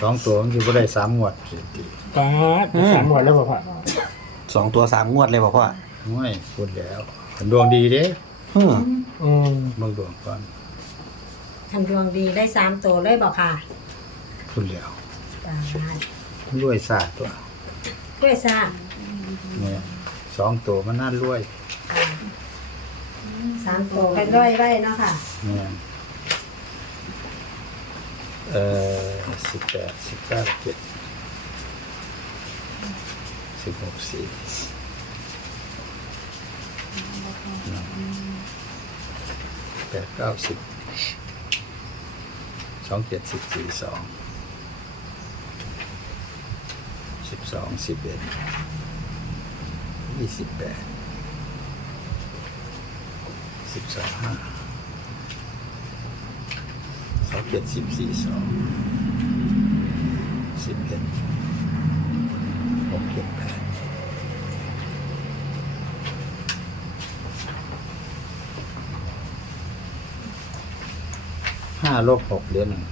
สองตัวมันอยู่บ่ได้สามงวดสิติป้าดสามหมวดแล้วบ่พ่อสองตัวสามงวดเลยบอกพ่อโอ้ยพูดแล้วดวงดีเด้อืมอืมเบิ่งดวงก่อนทำดวงดีได้สามตัวเลยบอกค่ะพูดแล้วป้าดรวยซาตัวด้วยซ่าเนี่ยสองตัวมันน่ารวยสามตัวกันร้อยไว้เนาะค่ะเนี่ยเอ่อสิบแปดสิบเก้าเจ็ดสิบหกสี่แปดเก้าสิบสองเจ็ดสิบสี่สองสิบสองสิบเอ็ดยี่สิบแปดสิบสองห้า เจ็ดสิบสี่สองสิบเอ็ดหกเจ็ดแปดห้าลบหกเหลือหนึ่ง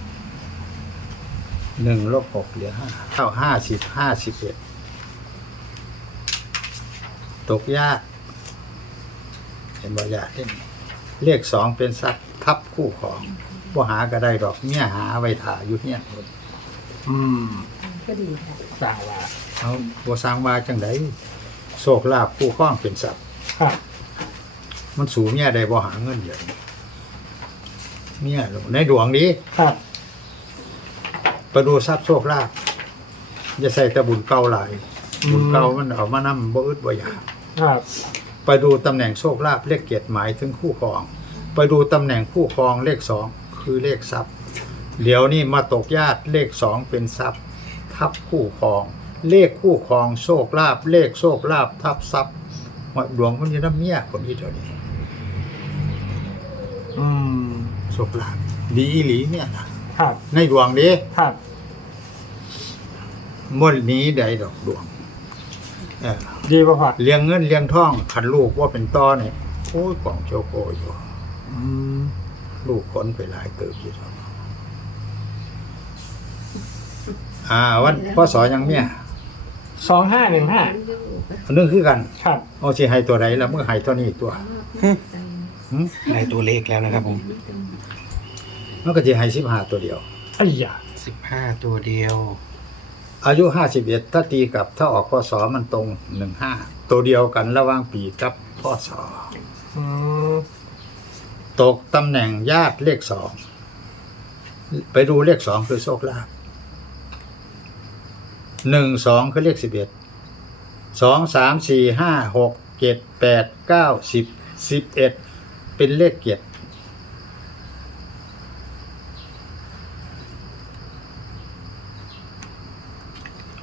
หนึ่งลบหกเหลือห้าเท่าห้าสิบห้าสิบเอ็ดตกยากเห็นบ่ยากเด่นเลขสองเป็นสัตว์ทับคู่ของ บ่หาก็ได้ดอกเมียหาไว้ถ่าอยู่เฮียนพุ่นอืมก็ดีค่ะสร้างว่าเอาบ่สร้างว่าจังไดโชคลาภคู่ข้องเป็นทรัพย์ครับ มันสูงเมียได้บ่หาเงินเยอะเมียลูกในดวงนี้ครับไปดูทรัพย์โชคลาภอย่าใส่แต่บุญเก่าหลายบุญเก่ามันเอามานำบ่อึดบ่อยากครับไปดูตำแหน่งโชคลาภเลขเกียรติหมายถึงคู่ครอง ไปดูตำแหน่งคู่ครองเลขสอง คือเลขทรัพย์ เดี๋ยวนี้มาตกญาติเลขสองเป็นทรัพย์ ทับคู่ครอง เลขคู่ครองโชคลาภเลขโชคลาภทับทรัพย์ว่าดวงคนนี้น้ำเมียคนนี้เท่านี้ อืมโชคลาภดีอีหลีเนี่ยนะครับในดวงนี้ครับมดนี้ใดดอกดวงเออดีบ่พ่อเลี้ยงเงินเลี้ยงทองขันลูกว่าเป็นต้อเนี่ยโอ้ยกล่องโชโกอยู่อืม ลูกขนไปหลายเติบอยู่ครับอ่าวันพ่อสอยังเมียสองห้าหนึ่งห้าอันนึงคือกันครับเอาสิให้ตัวไหนแล้วเมื่อให้ตัวนี้ตัวหึได้ตัวเลขแล้วนะครับผมมันก็จะให้สิบห้าตัวเดียวไอ้ยาสิบห้าตัวเดียว อายุห้าสิบเอ็ดถ้าตีกับถ้าออกพ่อสอมันตรงหนึ่งห้าตัวเดียวกันระหว่างปีกับพ่อสออืม ตกตำแหน่งญาติเลขสองไปดูเลขสองคือโชคลาภหนึ่งสองคือเลขสิบเอ็ดสองสามสี่ห้าหกเจ็ดแปดเก้าสิบสิบเอ็ดเป็นเลขเกียรติ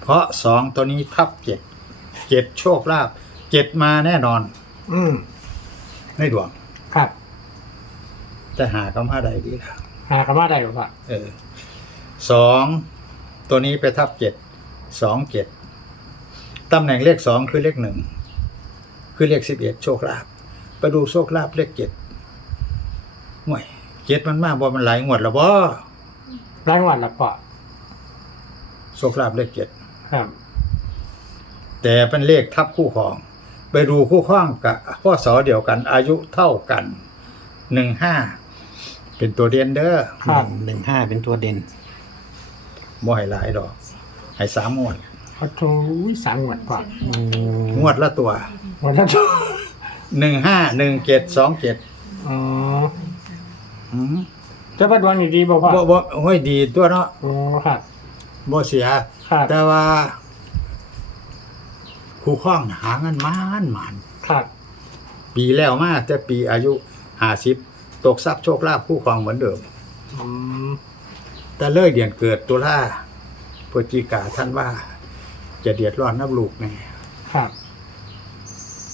เพราะสองตัวนี้ทับเจ็ดเจ็ดโชคลาภเจ็ดมาแน่นอน อืมในดวงครับ จะหากำมาใดดีล่ะ หาคำว่าได้บ่พ่อเออสองตัวนี้ไปทับเจ็ดสองเจ็ดตำแหน่งเลขสองคือเลขหนึ่งคือเลขสิบเอ็ดโชคลาภไปดูโชคลาภเลขเจ็ดห่วยเจ็ดมันมากบ่มันหลายงวดแล้วบ่รางวัลละพ่อโชคลาภเลขเจ็ดครับ แต่เป็นเลขทับคู่ครอง ไปดูคู่ข้องกับพ่อสอเดียวกัน อายุเท่ากันหนึ่งห้า เป็นตัวเดียนเด้อครับ หนึ่งห้าเป็นตัวเด่น บ่ให้หลายดอกให้สามงวดขอโทษสามหมวดพ่ออืมงวดละตัววันละหนึ่งห้าหนึ่งเจ็ดสองเจ็ดอ๋ออืมจะว่าดวงนี่ดีบ่พ่อบ่บ่ห้อยดีตัวเนาะอ๋อครับ บ่เสีย ครับแต่ว่าครูข้องหาเงินมานมาน ครับปีแล้วมาแต่ปีอายุห้าสิบ ตกทรัพย์โชคลาภคู่ครองเหมือนเดิม อืมแต่เลยเดือนเกิดตุลาพฤศจิกาท่านว่า จะเดือดร้อนนับลูกแน่ครับ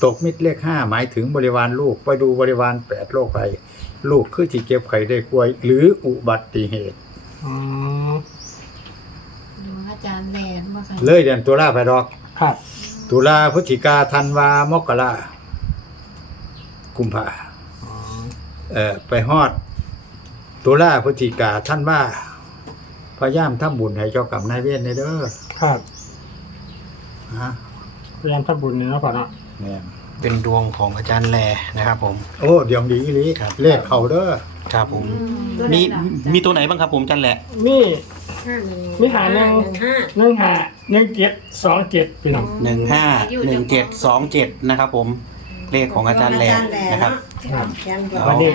ตกมิตรเลขห้าหมายถึงบริวารลูกไปดูบริวารแปดโรคภัยลูกคือที่เก็บไข่ได้ป่วย หรืออุบัติเหตุ อืมดูอาจารย์แลนว่าค่ะเลยเดือนตุลาไปดอก ครับ ตุลาพฤศจิกาธันวามกรากุมภาอ๋อ เอ่อไปฮอดตุลาพฤศจิกาท่านว่าพยายามทำบุญให้เจ้ากรรมนายเวรในเด้อครับฮะพยายามทำบุญนี่เนาะพ่อเนาะแม่นเป็นดวงของอาจารย์แลนะครับผม โอ้เดี๋ยวดีอีหลีครับ เลขเขาเด้อครับผมตัวไหนมีล่ะมีตัวไหนบ้างครับผมอาจารย์แหละนี่ ห้าหนึ่งมีหาหนึ่ง หนึ่งห้าหนึ่งห้าหนึ่งเจ็ดสองเจ็ดพี่น้องหนึ่งห้าหนึ่งเจ็ดสองเจ็ดนะครับผม เลขของอาจารย์แหลนะครับครับแกนดวงวันนี้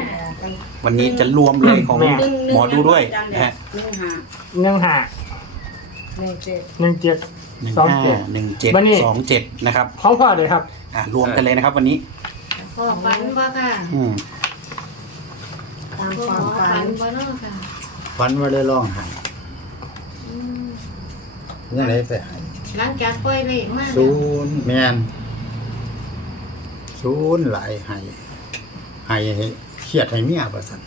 วันนี้จะรวมเลยของแม่หมอดูด้วยนะฮะหนึ่งห้าหนึ่งห้าหนึ่งเจ็ดหนึ่งเจ็ดหนึ่งสองห้าเจ็ดหนึ่งเจ็ดวันนี้สองเจ็ดนะครับของพ่อเลยครับอ่ารวมกันเลยนะครับ วันนี้พ่อฝันบ่ค่ะอืมตามพ่อความฝัฝันนบ่เนาะค่ะฝันว่าได้ร้องไห้อืมยังไงไปให้หลังจากปล่อยเลขมาศูนย์แม่น ศูนย์หลายให้ให้ให้เครียดให้เมียว่าซั่น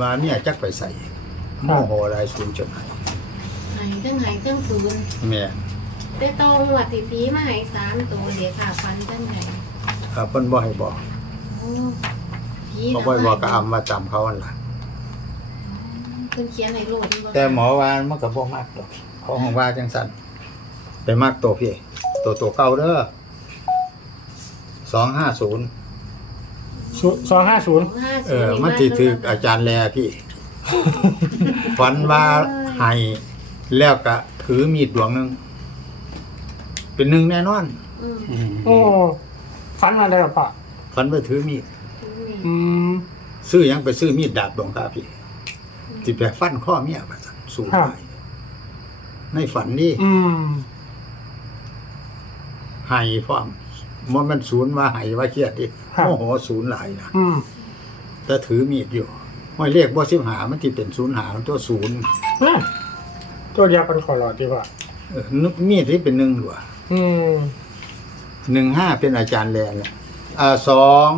ว่าเมียจักไปใส่โมโหหลายศูนย์จนให้ใหายทั้งใหายทั้งศูนย์แม่นแต่ตองวัดที่ผีมาใหายสามตัวเดียวค่ะฝันทั้งใหญ่เอ่อเพิ่นบ่ให้บอกโอ้ผีบ่น่ะบ่ให้บอกก็อำมาจำเขาหั่นล่ะเพิ่นเขียนให้โลดบ่แต่หมอว่ามันก็บ่มักดอกเขาของว่าจังซั่นไปมักตัวพี่ตัวตัวเก่าเด้อ250 สองห้าศูนย์ห้าเอศูนอย์มันสิถึกอาจารย์แลพี่ ฝันว่าให้แล้วก็ถือมีดดวงหนึงเป็นหนึ่งแน่นอนอืมอืมโอ้ฝันมาได้หรอพ่อฝันว่าถือมีดอืมซื้อหยังไปซื้อมีดดาบดวงกาพี่สิไปฟันข้อเมียว่าซั่นสู้ครับไปในฝันนี่อืมให้พร้อม มันมันศูนย์ว่าให้ว่าเครียดดิโมโหศูนย์หลายนะอืมแต่ถือมีดอยู่ไม่เรียกว่าสิบหามันที่เป็นศูนย์หามันตัวศูนย์อะตัวเดียวเป็นขอรอดดีกว่าเออนึกมีดที่เป็นหนึ่งหลัวอืมหนึ่งห้าเป็นอาจารย์แลนเลยอ่าสอง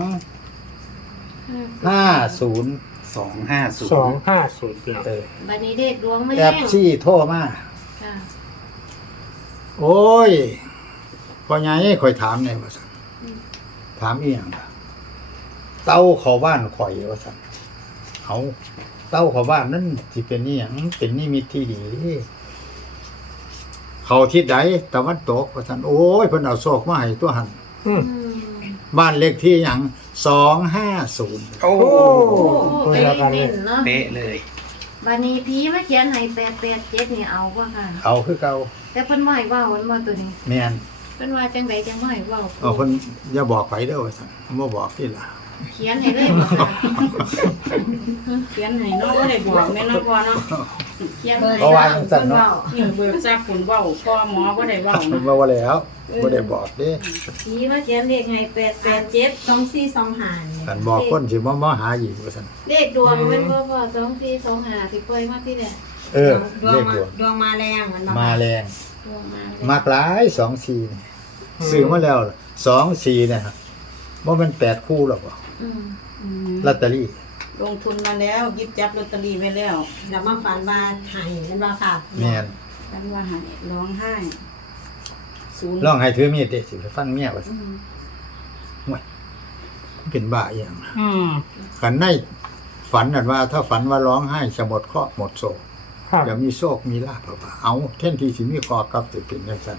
ห้าศูนย์สองห้าศูนสองย์ห้าศูนย์พี่น้องเออบัดนี้เลขดวงไม่แอแย่ปงซี่โทรมา ค่ะโอ้ย พอไงข่อยถามเนี่ยว่าสันถามอีหยังล่ะเต้าเขาบ้านข่อยว่าสันเอาเต้าเขาบ้านนั่นสิเป็นนี่ยังเป็นนิมิตที่ดีเขาทิศใดตะวันตกว่าสันโอ้ยเพิ่นเอาโศกมาให้ตัวหันอืมอืมบ้านเลขที่หยังสองห้าศูนย์โอ้โอ้โอ้ตัวไปเดียวกันเลเน้ยนเนาะเป๊ะเลย บัดนี้ผีมาเขียนให้แปดแปดเจ็ดนี่เอาบ่ค่ะ เอาคือเก่าแต่เพิ่นบ่ให้เว้ามันบ่ตัวนี้ แม่น เพิ่นว่าจังไดจังบ่ให้เว้าเอาเพิ่นอย่าบอกไปเด้อว่าซั่นบ่บอกที่ล่ะเขียนให้เลยบ่ค่ะเขียนให้เนาะบ่ได้บอกแม่เนาะพ่อเนาะเขียนให้เพราะว่าจังซั่นเนาะนี่เบิกทราบผลเว้าพ่อหมอบ่ได้เว้าเพิ่นเนาะว่าว่าแล้วบ่ได้บอกเด้ผีมาเขียนเลขให้แปดแปดเจ็ดสองสี่สองห้าเนี่ยกันบอกคนสิมามาหาอีกว่าซั่นเลขดวงแม่นบ่พ่อสองสี่สองห้าที่ปล่อยมาที่แหละเออดวเลงขมาดวงดวงมาแรงมันบอกมาแรงดวง มามากหลาย2 4นี่ซื้อมาแล้ว2 4เนี่ยบ่แม่น8คู่หรอกบ่อืมอืมลอตเตอรี่ ลงทุนมาแล้วหยิบจับลอตเตอรี่ไว้แล้วแล้วมาฝันว่าใหายนั่นว่าค่ะแม่นกันว่าให้ร้องไห้ศูนย์ลองให้ถือมีดเด้สิไปฟันเมียว่าซั่นอืมเป็นบ้าอีหยังล่ะอืมกันในฝันนั่นว่า ถ้าฝันว่าร้องไห้จะหมดเคราะห์หมดโศก ครับเดี๋ยวมีโชคมีลาภเปล่าๆเอาเท่นที่สิมีคอกับสิเป็นจังซั่น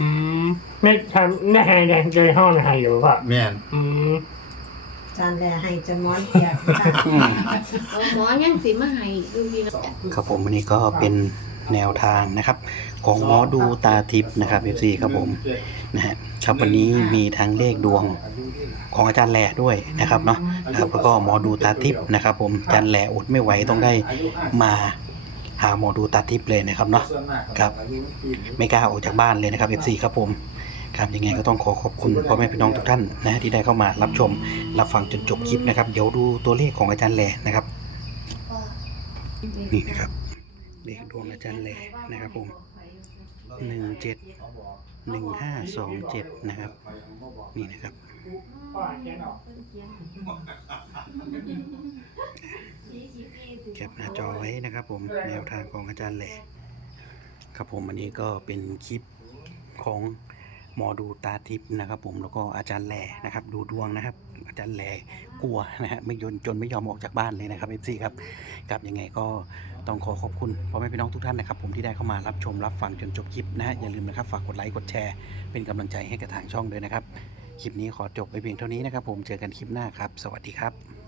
อืมในทำในไฮแดงในห้องในไฮอยู่ป่ะแม่นอืมจานแลให้จะม้อนเปียกค่ะอืมเอาหมอยังสิมาให้ดูดีเนาะ ครับผมวันนี้ก็เป็นแนวทางนะครับ ของหมอดูตาทิพย์นะครับ FC ครับผมนะฮะครับวันนี้มีทั้งเลขดวงของอาจารย์แหล่ด้วยนะครับเนาะนะครับแล้วก็หมอดูตาทิพย์นะครับ ผมอาจารย์แหล่อดไม่ไหวต้องได้มา หาหมอดูตาทิพย์เลยนะครับเนาะครับ ไม่กล้าออกจากบ้านเลยนะครับ FC ครับผมครับยังไงก็ต้องขอขอบคุณพ่อแม่พี่น้องทุกท่านนะที่ได้เข้ามารับชมรับฟังจนจบคลิปนะครับ เดี๋ยวดูตัวเลขของอาจารย์แหล่นะครับ นี่นะครับเลขดวงอาจารย์แหล่นะครับผมหนึ่งเจ็ด หนึ่งห้าสองเจ็ดนะครับ นี่นะครับแคปหน้าจอไว้นะครับ ผมแนวทางของอาจารย์แหล่ครับผมอันนี้ก็เป็นคลิปของหมอดูตาทิพย์นะครับ ผมแล้วก็อาจารย์แหล่นะครับ ดูดวงนะครับ อาจารย์แหลกลัวนะฮะไม่ยนจนไม่ยอมออกจากบ้านเลยนะครับเอฟซีครับกับยังไงก็ต้องขอขอบคุณพ่อแม่พี่น้องทุกท่านนะครับ ผมที่ได้เข้ามารับชมรับฟังจนจบคลิปนะฮะอย่าลืมนะครับฝากกดไลค์กดแชร์ เป็นกำลังใจให้กับทางช่องด้วยนะครับคลิปนี้ขอจบไปเพียงเท่านี้นะครับ ผมเจอกันคลิปหน้าครับ สวัสดีครับ